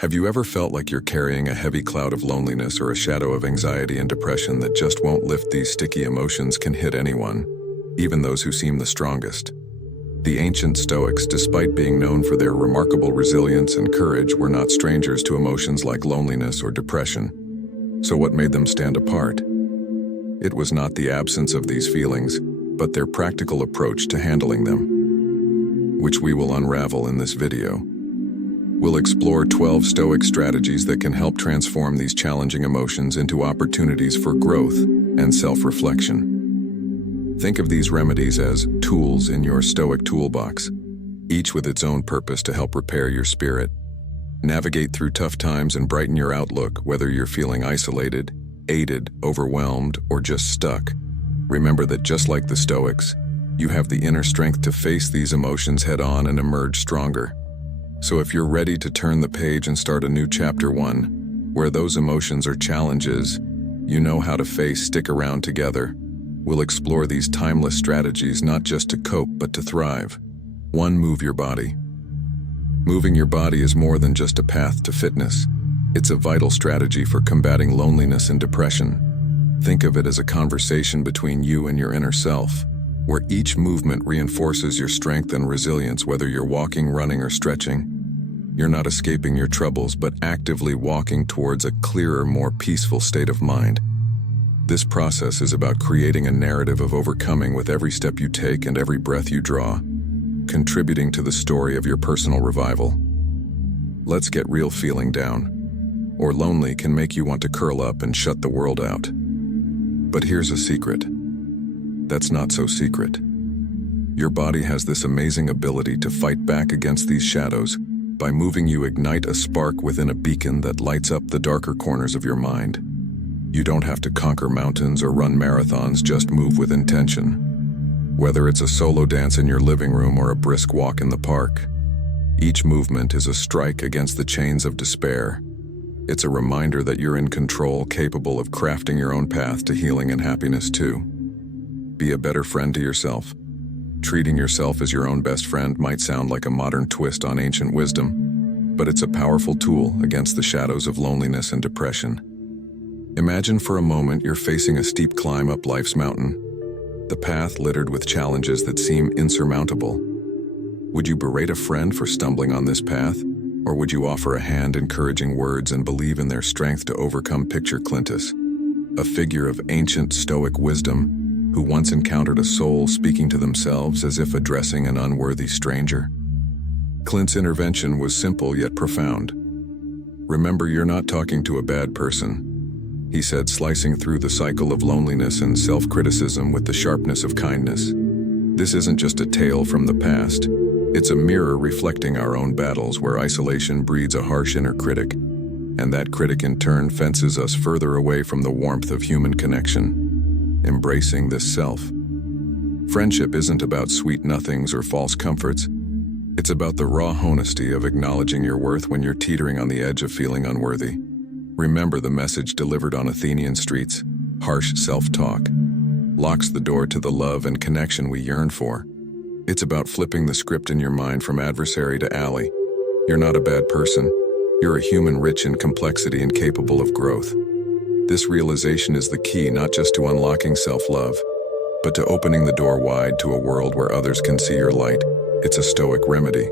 Have you ever felt like you're carrying a heavy cloud of loneliness or a shadow of anxiety and depression that just won't lift? These sticky emotions can hit anyone, even those who seem the strongest. The ancient Stoics, despite being known for their remarkable resilience and courage, were not strangers to emotions like loneliness or depression. So what made them stand apart? It was not the absence of these feelings, but their practical approach to handling them, which we will unravel in this video. We'll explore 12 Stoic strategies that can help transform these challenging emotions into opportunities for growth and self-reflection. Think of these remedies as tools in your Stoic toolbox, each with its own purpose to help repair your spirit, navigate through tough times, and brighten your outlook, whether you're feeling isolated, aided, overwhelmed, or just stuck. Remember that just like the Stoics, you have the inner strength to face these emotions head-on and emerge stronger. So if you're ready to turn the page and start a new chapter 1, where those emotions are challenges you know how to face, stick around together. We'll explore these timeless strategies not just to cope, but to thrive. 1. Move your body. Moving your body is more than just a path to fitness. It's a vital strategy for combating loneliness and depression. Think of it as a conversation between you and your inner self, where each movement reinforces your strength and resilience. Whether you're walking, running, or stretching, you're not escaping your troubles, but actively walking towards a clearer, more peaceful state of mind. This process is about creating a narrative of overcoming with every step you take and every breath you draw, contributing to the story of your personal revival. Let's get real. Feeling down or lonely can make you want to curl up and shut the world out. But here's a secret that's not so secret. Your body has this amazing ability to fight back against these shadows. By moving, you ignite a spark within, a beacon that lights up the darker corners of your mind. You don't have to conquer mountains or run marathons, just move with intention. Whether it's a solo dance in your living room or a brisk walk in the park, each movement is a strike against the chains of despair. It's a reminder that you're in control, capable of crafting your own path to healing and happiness too. Be a better friend to yourself. Treating yourself as your own best friend might sound like a modern twist on ancient wisdom, but it's a powerful tool against the shadows of loneliness and depression. Imagine for a moment you're facing a steep climb up life's mountain, the path littered with challenges that seem insurmountable. Would you berate a friend for stumbling on this path, or would you offer a hand, encouraging words, and believe in their strength to overcome? Picture Clintus, a figure of ancient Stoic wisdom, who once encountered a soul speaking to themselves as if addressing an unworthy stranger. Clint's intervention was simple yet profound. "Remember, you're not talking to a bad person," he said, slicing through the cycle of loneliness and self-criticism with the sharpness of kindness. This isn't just a tale from the past. It's a mirror reflecting our own battles, where isolation breeds a harsh inner critic, and that critic in turn fences us further away from the warmth of human connection. Embracing this self. Friendship isn't about sweet nothings or false comforts. It's about the raw honesty of acknowledging your worth when you're teetering on the edge of feeling unworthy. Remember the message delivered on Athenian streets: harsh self-talk locks the door to the love and connection we yearn for. It's about flipping the script in your mind from adversary to ally. You're not a bad person. You're a human rich in complexity and capable of growth. This realization is the key, not just to unlocking self-love, but to opening the door wide to a world where others can see your light. It's a Stoic remedy,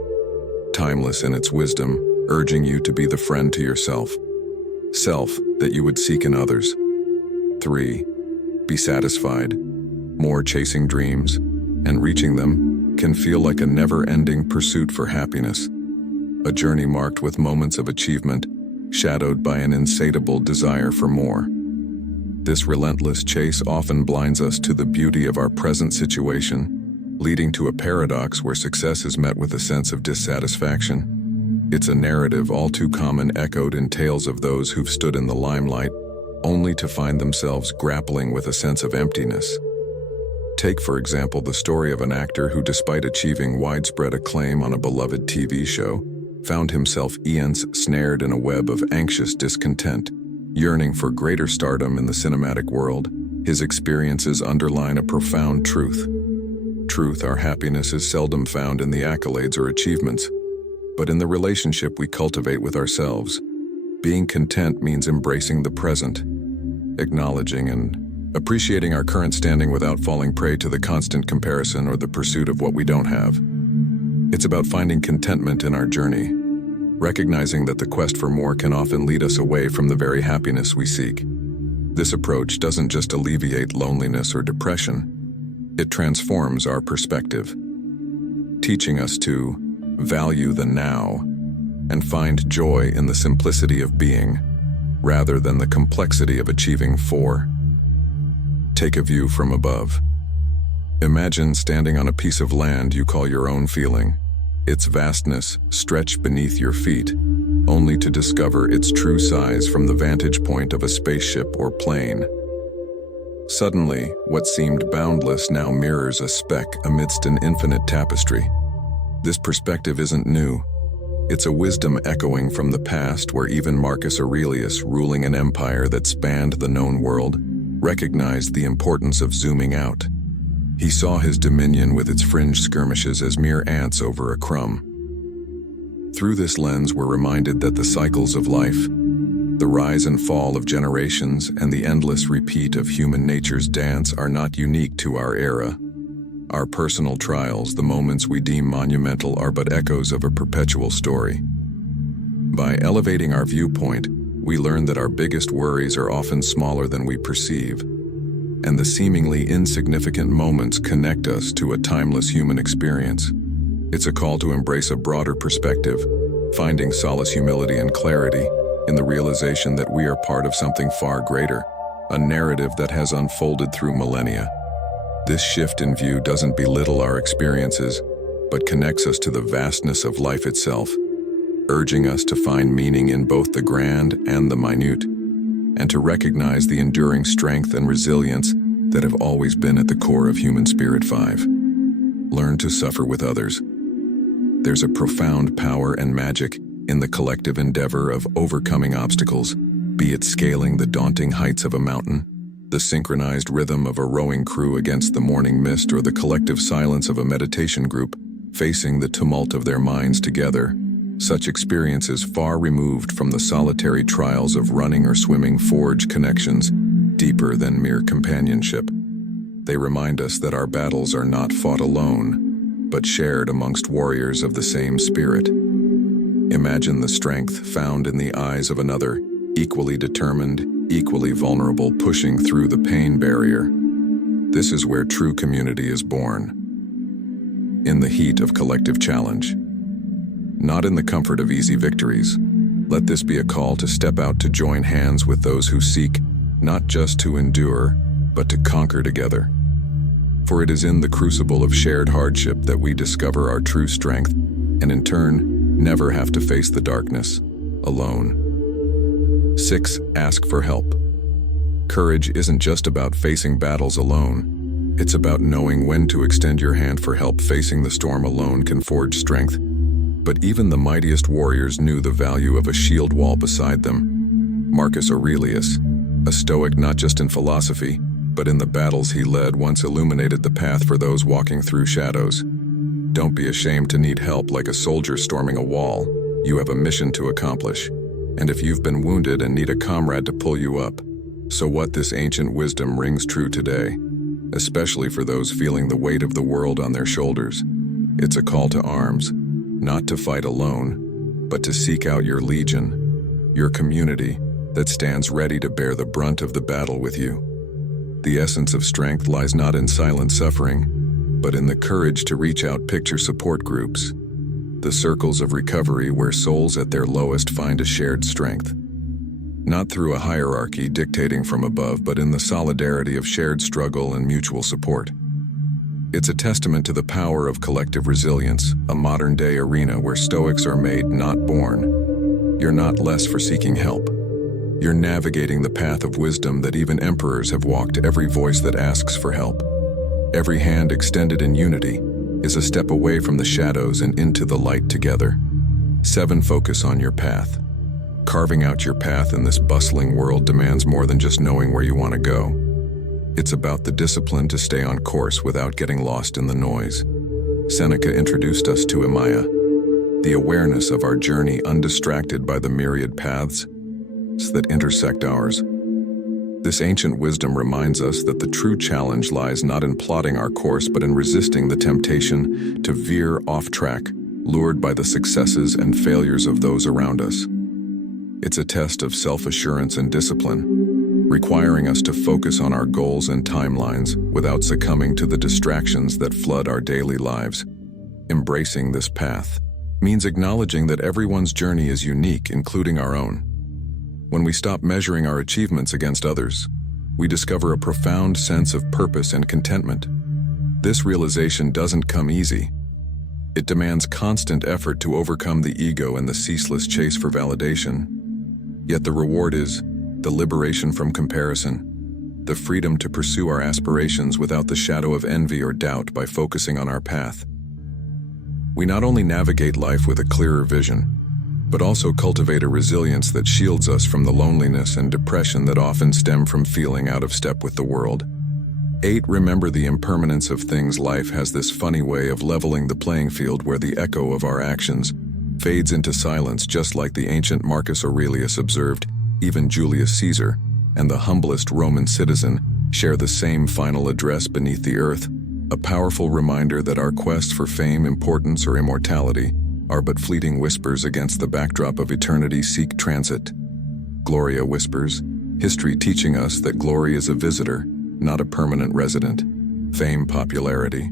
timeless in its wisdom, urging you to be the friend to yourself, that you would seek in others. 3. Be satisfied. More chasing dreams, and reaching them can feel like a never-ending pursuit for happiness, a journey marked with moments of achievement, shadowed by an insatiable desire for more. This relentless chase often blinds us to the beauty of our present situation, leading to a paradox where success is met with a sense of dissatisfaction. It's a narrative all too common, echoed in tales of those who've stood in the limelight, only to find themselves grappling with a sense of emptiness. Take, for example, the story of an actor who, despite achieving widespread acclaim on a beloved TV show, found himself snared in a web of anxious discontent. Yearning for greater stardom in the cinematic world, his experiences underline a profound truth. Our happiness is seldom found in the accolades or achievements, but in the relationship we cultivate with ourselves. Being content means embracing the present, acknowledging and appreciating our current standing without falling prey to the constant comparison or the pursuit of what we don't have. It's about finding contentment in our journey, recognizing that the quest for more can often lead us away from the very happiness we seek. This approach doesn't just alleviate loneliness or depression, it transforms our perspective, teaching us to value the now and find joy in the simplicity of being, rather than the complexity of achieving for. Take a view from above. Imagine standing on a piece of land you call your own feeling. Its vastness stretched beneath your feet, only to discover its true size from the vantage point of a spaceship or plane. Suddenly, what seemed boundless now mirrors a speck amidst an infinite tapestry. This perspective isn't new. It's a wisdom echoing from the past where even Marcus Aurelius, ruling an empire that spanned the known world, recognized the importance of zooming out. He saw his dominion with its fringe skirmishes as mere ants over a crumb. Through this lens, we're reminded that the cycles of life, the rise and fall of generations, and the endless repeat of human nature's dance are not unique to our era. Our personal trials, the moments we deem monumental, are but echoes of a perpetual story. By elevating our viewpoint, we learn that our biggest worries are often smaller than we perceive, and the seemingly insignificant moments connect us to a timeless human experience. It's a call to embrace a broader perspective, finding solace, humility, and clarity in the realization that we are part of something far greater, a narrative that has unfolded through millennia. This shift in view doesn't belittle our experiences, but connects us to the vastness of life itself, urging us to find meaning in both the grand and the minute, and to recognize the enduring strength and resilience that have always been at the core of human spirit. 5. Learn to suffer with others. There's a profound power and magic in the collective endeavor of overcoming obstacles, be it scaling the daunting heights of a mountain, the synchronized rhythm of a rowing crew against the morning mist, or the collective silence of a meditation group facing the tumult of their minds together. Such experiences, far removed from the solitary trials of running or swimming, forge connections deeper than mere companionship. They remind us that our battles are not fought alone, but shared amongst warriors of the same spirit. Imagine the strength found in the eyes of another, equally determined, equally vulnerable, pushing through the pain barrier. This is where true community is born. In the heat of collective challenge, not in the comfort of easy victories. Let this be a call to step out, to join hands with those who seek not just to endure, but to conquer together. For it is in the crucible of shared hardship that we discover our true strength, and in turn, never have to face the darkness alone. 6. Ask for help. Courage isn't just about facing battles alone. It's about knowing when to extend your hand for help. Facing the storm alone can forge strength, but even the mightiest warriors knew the value of a shield wall beside them. Marcus Aurelius, a Stoic not just in philosophy, but in the battles he led, once illuminated the path for those walking through shadows. Don't be ashamed to need help. Like a soldier storming a wall, you have a mission to accomplish. And if you've been wounded and need a comrade to pull you up, so what? This ancient wisdom rings true today, especially for those feeling the weight of the world on their shoulders. It's a call to arms, not to fight alone, but to seek out your legion, your community that stands ready to bear the brunt of the battle with you. The essence of strength lies not in silent suffering, but in the courage to reach out. Picture support groups, the circles of recovery where souls at their lowest find a shared strength. Not through a hierarchy dictating from above, but in the solidarity of shared struggle and mutual support. It's a testament to the power of collective resilience, a modern-day arena where Stoics are made, not born. You're not less for seeking help. You're navigating the path of wisdom that even emperors have walked. Every voice that asks for help, every hand extended in unity, is a step away from the shadows and into the light together. 7. Focus on your path. Carving out your path in this bustling world demands more than just knowing where you want to go. It's about the discipline to stay on course without getting lost in the noise. Seneca introduced us to Imaya, the awareness of our journey undistracted by the myriad paths that intersect ours. This ancient wisdom reminds us that the true challenge lies not in plotting our course but in resisting the temptation to veer off track, lured by the successes and failures of those around us. It's a test of self-assurance and discipline, requiring us to focus on our goals and timelines without succumbing to the distractions that flood our daily lives. Embracing this path means acknowledging that everyone's journey is unique, including our own. When we stop measuring our achievements against others, we discover a profound sense of purpose and contentment. This realization doesn't come easy. It demands constant effort to overcome the ego and the ceaseless chase for validation. Yet the reward is the liberation from comparison, the freedom to pursue our aspirations without the shadow of envy or doubt by focusing on our path. We not only navigate life with a clearer vision, but also cultivate a resilience that shields us from the loneliness and depression that often stem from feeling out of step with the world. 8. Remember the impermanence of things. Life has this funny way of leveling the playing field where the echo of our actions fades into silence, just like the ancient Marcus Aurelius observed. Even Julius Caesar and the humblest Roman citizen share the same final address beneath the earth, a powerful reminder that our quest for fame, importance, or immortality are but fleeting whispers against the backdrop of eternity. Seek transit. Gloria whispers, history teaching us that glory is a visitor, not a permanent resident. Fame, popularity.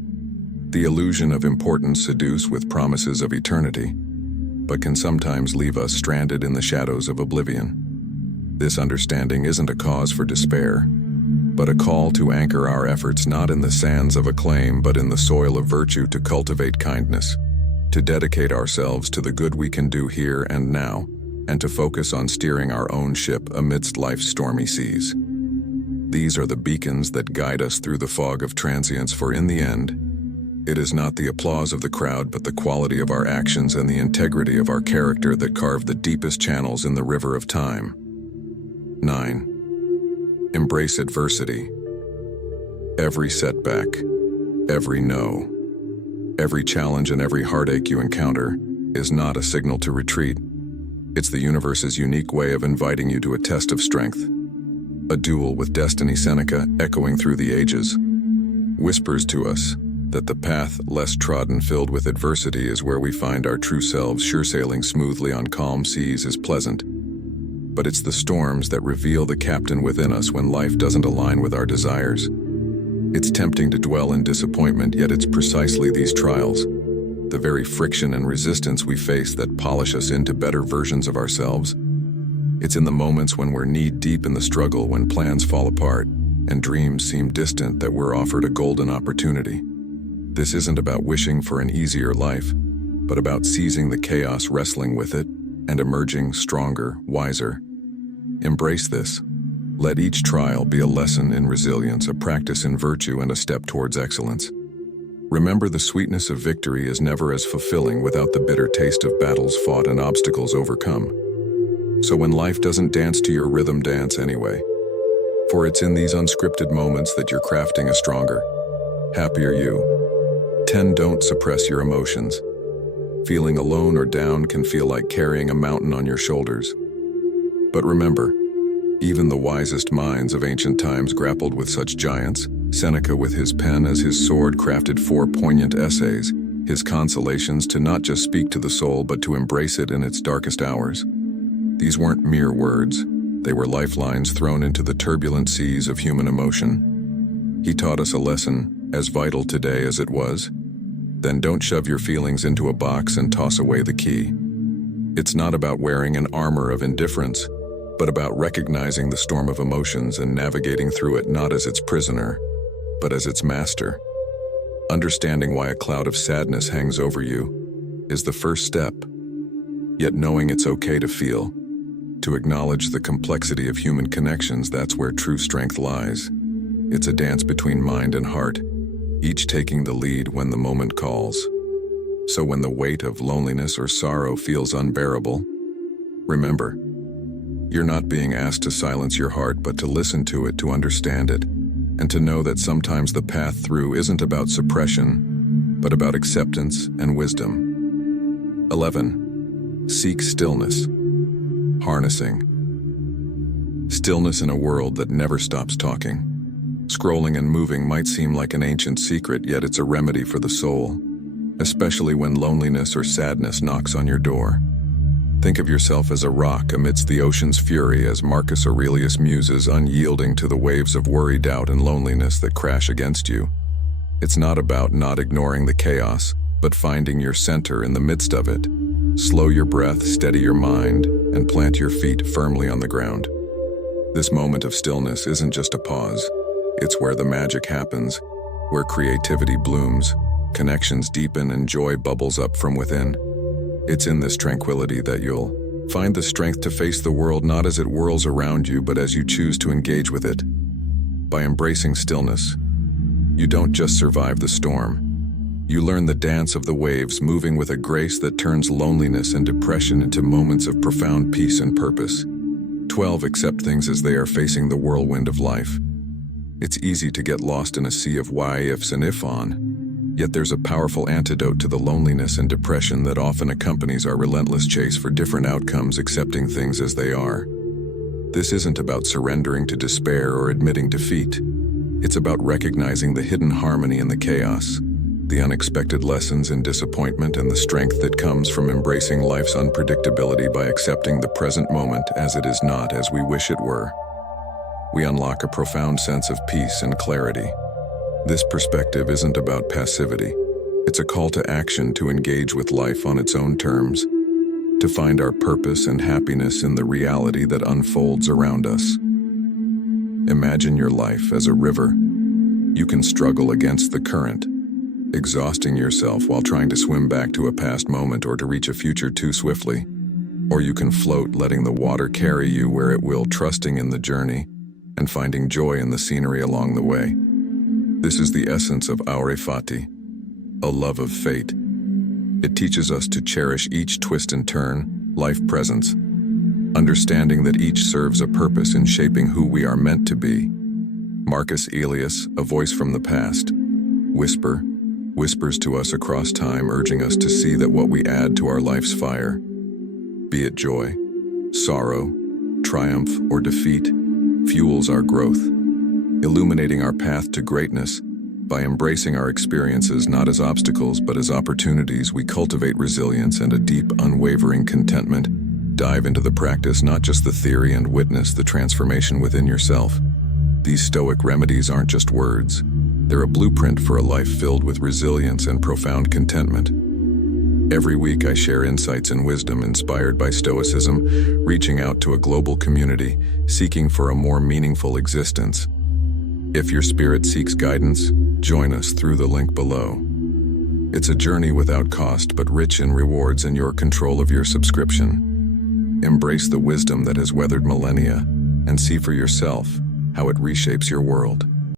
The illusion of importance seduce with promises of eternity, but can sometimes leave us stranded in the shadows of oblivion. This understanding isn't a cause for despair, but a call to anchor our efforts not in the sands of acclaim but in the soil of virtue, to cultivate kindness, to dedicate ourselves to the good we can do here and now, and to focus on steering our own ship amidst life's stormy seas. These are the beacons that guide us through the fog of transience, for in the end, it is not the applause of the crowd but the quality of our actions and the integrity of our character that carve the deepest channels in the river of time. 9. Embrace adversity. Every setback, every no, every challenge and every heartache you encounter is not a signal to retreat. It's the universe's unique way of inviting you to a test of strength. A duel with destiny. Seneca, echoing through the ages, whispers to us that the path less trodden, filled with adversity, is where we find our true selves. Sure, sailing smoothly on calm seas is pleasant, but it's the storms that reveal the captain within us when life doesn't align with our desires. It's tempting to dwell in disappointment, yet it's precisely these trials, the very friction and resistance we face, that polish us into better versions of ourselves. It's in the moments when we're knee-deep in the struggle, when plans fall apart and dreams seem distant, that we're offered a golden opportunity. This isn't about wishing for an easier life, but about seizing the chaos, wrestling with it, and emerging stronger, wiser. Embrace this. Let each trial be a lesson in resilience, a practice in virtue, and a step towards excellence. Remember, the sweetness of victory is never as fulfilling without the bitter taste of battles fought and obstacles overcome. So when life doesn't dance to your rhythm, dance anyway. For it's in these unscripted moments that you're crafting a stronger, happier you. 10. Don't suppress your emotions. Feeling alone or down can feel like carrying a mountain on your shoulders. But remember, even the wisest minds of ancient times grappled with such giants. Seneca, with his pen as his sword, crafted 4 poignant essays, his consolations, to not just speak to the soul but to embrace it in its darkest hours. These weren't mere words, they were lifelines thrown into the turbulent seas of human emotion. He taught us a lesson as vital today as it was. Then don't shove your feelings into a box and toss away the key. It's not about wearing an armor of indifference, but about recognizing the storm of emotions and navigating through it not as its prisoner, but as its master. Understanding why a cloud of sadness hangs over you is the first step. Yet knowing it's okay to feel, to acknowledge the complexity of human connections, that's where true strength lies. It's a dance between mind and heart, each taking the lead when the moment calls. So when the weight of loneliness or sorrow feels unbearable, remember, you're not being asked to silence your heart, but to listen to it, to understand it, and to know that sometimes the path through isn't about suppression, but about acceptance and wisdom. 11. Seek stillness. Harnessing. Stillness in a world that never stops talking. Scrolling and moving might seem like an ancient secret, yet it's a remedy for the soul, especially when loneliness or sadness knocks on your door. Think of yourself as a rock amidst the ocean's fury, as Marcus Aurelius muses, unyielding to the waves of worry, doubt, and loneliness that crash against you. It's not about not ignoring the chaos, but finding your center in the midst of it. Slow your breath, steady your mind, and plant your feet firmly on the ground. This moment of stillness isn't just a pause. It's where the magic happens, where creativity blooms, connections deepen, and joy bubbles up from within. It's in this tranquility that you'll find the strength to face the world, not as it whirls around you, but as you choose to engage with it. By embracing stillness, you don't just survive the storm. You learn the dance of the waves, moving with a grace that turns loneliness and depression into moments of profound peace and purpose. 12. Accept things as they are, facing the whirlwind of life. It's easy to get lost in a sea of why, ifs, and if on. Yet there's a powerful antidote to the loneliness and depression that often accompanies our relentless chase for different outcomes. Accepting things as they are. This isn't about surrendering to despair or admitting defeat. It's about recognizing the hidden harmony in the chaos, the unexpected lessons in disappointment, and the strength that comes from embracing life's unpredictability. By accepting the present moment as it is, not as we wish it were, we unlock a profound sense of peace and clarity. This perspective isn't about passivity. It's a call to action, to engage with life on its own terms, to find our purpose and happiness in the reality that unfolds around us. Imagine your life as a river. You can struggle against the current, exhausting yourself while trying to swim back to a past moment or to reach a future too swiftly. Or you can float, letting the water carry you where it will, trusting in the journey and finding joy in the scenery along the way. This is the essence of aure fati, a love of fate. It teaches us to cherish each twist and turn, life presence, understanding that each serves a purpose in shaping who we are meant to be. Marcus Aurelius, a voice from the past, whispers to us across time, urging us to see that what we add to our life's fire, be it joy, sorrow, triumph, or defeat, fuels our growth, illuminating our path to greatness. By embracing our experiences not as obstacles but as opportunities, we cultivate resilience and a deep, unwavering contentment. Dive into the practice, not just the theory, and witness the transformation within yourself. These Stoic remedies aren't just words. They're a blueprint for a life filled with resilience and profound contentment. Every week I share insights and wisdom inspired by Stoicism, reaching out to a global community, seeking for a more meaningful existence. If your spirit seeks guidance, join us through the link below. It's a journey without cost but rich in rewards, and your control of your subscription. Embrace the wisdom that has weathered millennia and see for yourself how it reshapes your world.